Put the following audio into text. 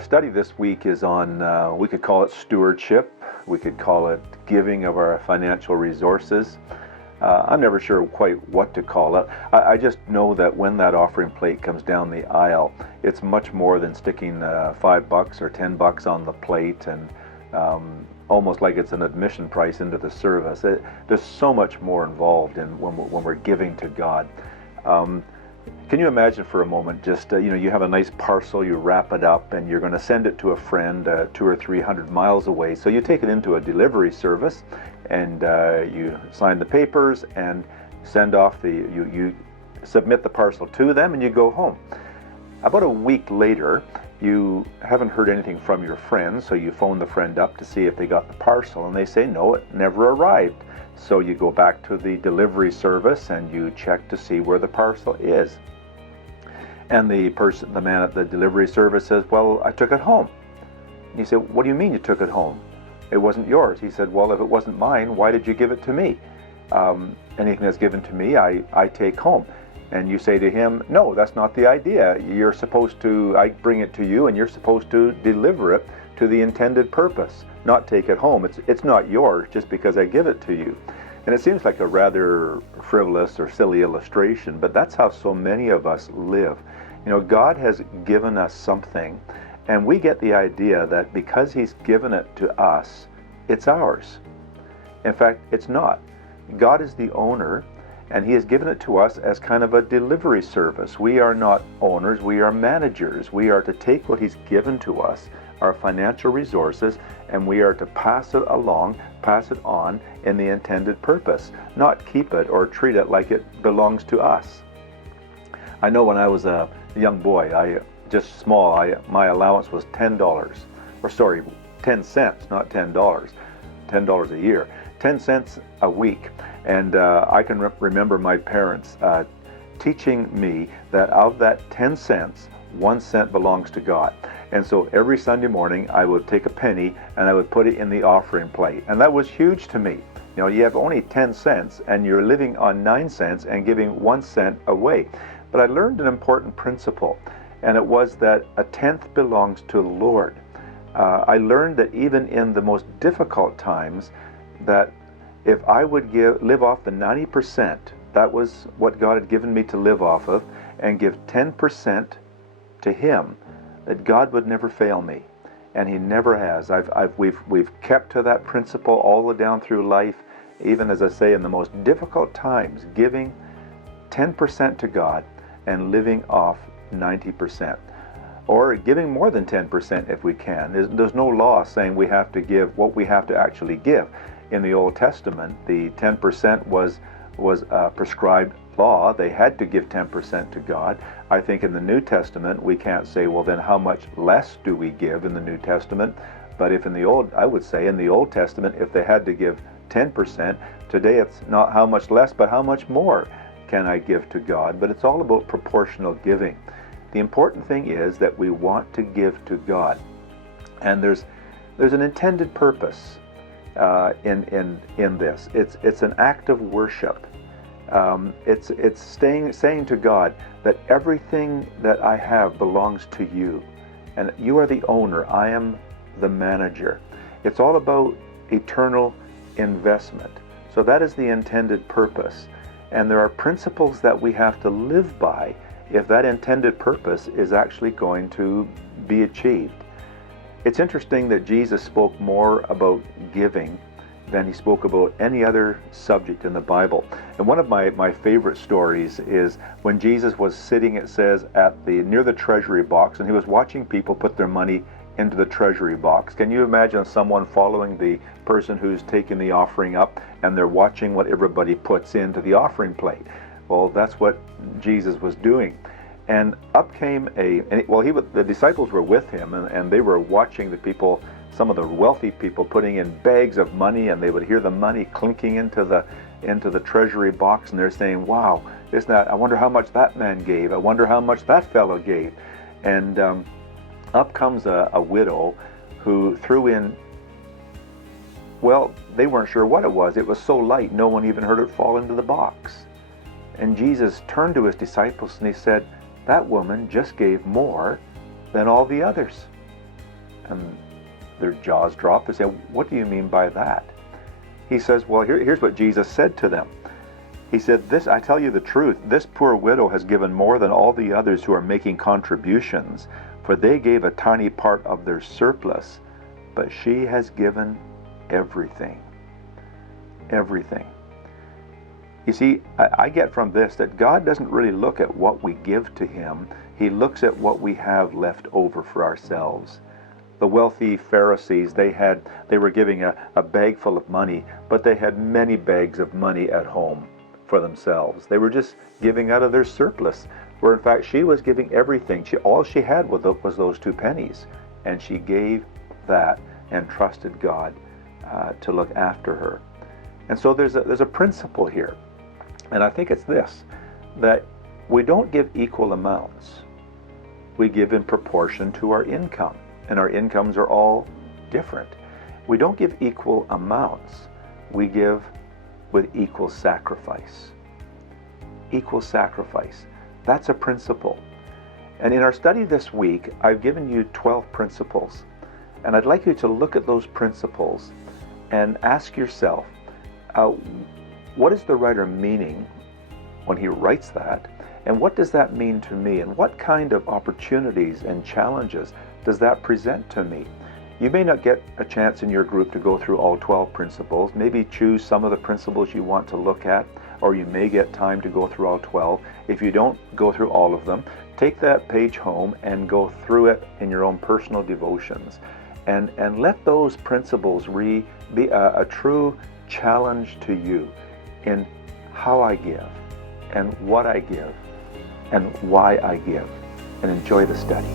Our study this week is on, we could call it stewardship, we could call it giving of our financial resources. I'm never sure quite what to call it. I just know that when that offering plate comes down the aisle, it's much more than sticking $5 or $10 on the plate and almost like it's an admission price into the service. There's so much more involved in when we're giving to God. Can you imagine for a moment, just you have a nice parcel, you wrap it up, and you're going to send it to a friend 200 or 300 miles away. So you take it into a delivery service, and you sign the papers and send off you submit the parcel to them, and you go home. About a week later, you haven't heard anything from your friend, so you phone the friend up to see if they got the parcel, and they say no, it never arrived. So you go back to the delivery service and you check to see where the parcel is. And the man at the delivery service says, well, I took it home. And you say, what do you mean you took it home? It wasn't yours. He said, well, if it wasn't mine, why did you give it to me? Anything that's given to me, I take home. And you say to him, no, that's not the idea. You're supposed to, I bring it to you and you're supposed to deliver it to the intended purpose, not take it home. It's not yours just because I give it to you. And it seems like a rather frivolous or silly illustration, but that's how so many of us live. God has given us something, and we get the idea that because He's given it to us, it's ours. In fact, it's not. God is the owner, and He has given it to us as kind of a delivery service. We are not owners, we are managers. We are to take what He's given to us, our financial resources, and we are to pass it along, pass it on in the intended purpose, not keep it or treat it like it belongs to us. I know when I was a young boy, my allowance was $10, 10 cents, not $10, $10 a year, 10 cents a week. And I can remember my parents teaching me that of that 10 cents, 1 cent belongs to God. And so every Sunday morning I would take a penny and I would put it in the offering plate. And that was huge to me. You have only 10 cents and you're living on 9 cents and giving 1 cent away. But I learned an important principle, and it was that a tenth belongs to the Lord. I learned that even in the most difficult times, that if I would live off the 90%, that was what God had given me to live off of, and give 10% to Him, that God would never fail me, and He never has. We've kept to that principle all the down through life, even as I say, in the most difficult times, giving 10% to God and living off 90%, or giving more than 10% if we can. There's no law saying we have to give what we have to actually give. In the Old Testament, the 10% was a prescribed law. They had to give 10% to God. I think in the New Testament, we can't say, well, then how much less do we give in the New Testament? But if I would say in the Old Testament, if they had to give 10%, today it's not how much less, but how much more can I give to God? But it's all about proportional giving. The important thing is that we want to give to God. And there's an intended purpose in this. It's an act of worship. It's saying to God that everything that I have belongs to you, and you are the owner. I am the manager. It's all about eternal investment. So that is the intended purpose, and there are principles that we have to live by if that intended purpose is actually going to be achieved. It's interesting that Jesus spoke more about giving than He spoke about any other subject in the Bible. And one of my favorite stories is when Jesus was sitting, it says, near the treasury box, and He was watching people put their money into the treasury box. Can you imagine someone following the person who's taking the offering up, and they're watching what everybody puts into the offering plate? Well, that's what Jesus was doing. And up came the disciples were with Him, and they were watching the people, some of the wealthy people, putting in bags of money, and they would hear the money clinking into the treasury box, and they're saying, wow, I wonder how much that man gave. I wonder how much that fellow gave. And up comes a widow who threw in, well, they weren't sure what it was. It was so light, no one even heard it fall into the box. And Jesus turned to His disciples and He said, that woman just gave more than all the others. And their jaws drop. They say, what do you mean by that? He says, well, here's what Jesus said to them. He said, I tell you the truth, this poor widow has given more than all the others who are making contributions, for they gave a tiny part of their surplus, but she has given everything. Everything. You see, I get from this that God doesn't really look at what we give to Him. He looks at what we have left over for ourselves. The wealthy Pharisees, they were giving a bag full of money, but they had many bags of money at home for themselves. They were just giving out of their surplus, where in fact she was giving everything. All she had was those 2 pennies, and she gave that and trusted God to look after her. And so there's a principle here, and I think it's this, that we don't give equal amounts. We give in proportion to our income, and our incomes are all different. We don't give equal amounts. We give with equal sacrifice. Equal sacrifice. That's a principle. And in our study this week, I've given you 12 principles. And I'd like you to look at those principles and ask yourself, what is the writer meaning when he writes that? And what does that mean to me? And what kind of opportunities and challenges does that present to me? You may not get a chance in your group to go through all 12 principles. Maybe choose some of the principles you want to look at, or you may get time to go through all 12. If you don't go through all of them, take that page home and go through it in your own personal devotions. And let those principles be a true challenge to you in how I give, and what I give, and why I give. And enjoy the study.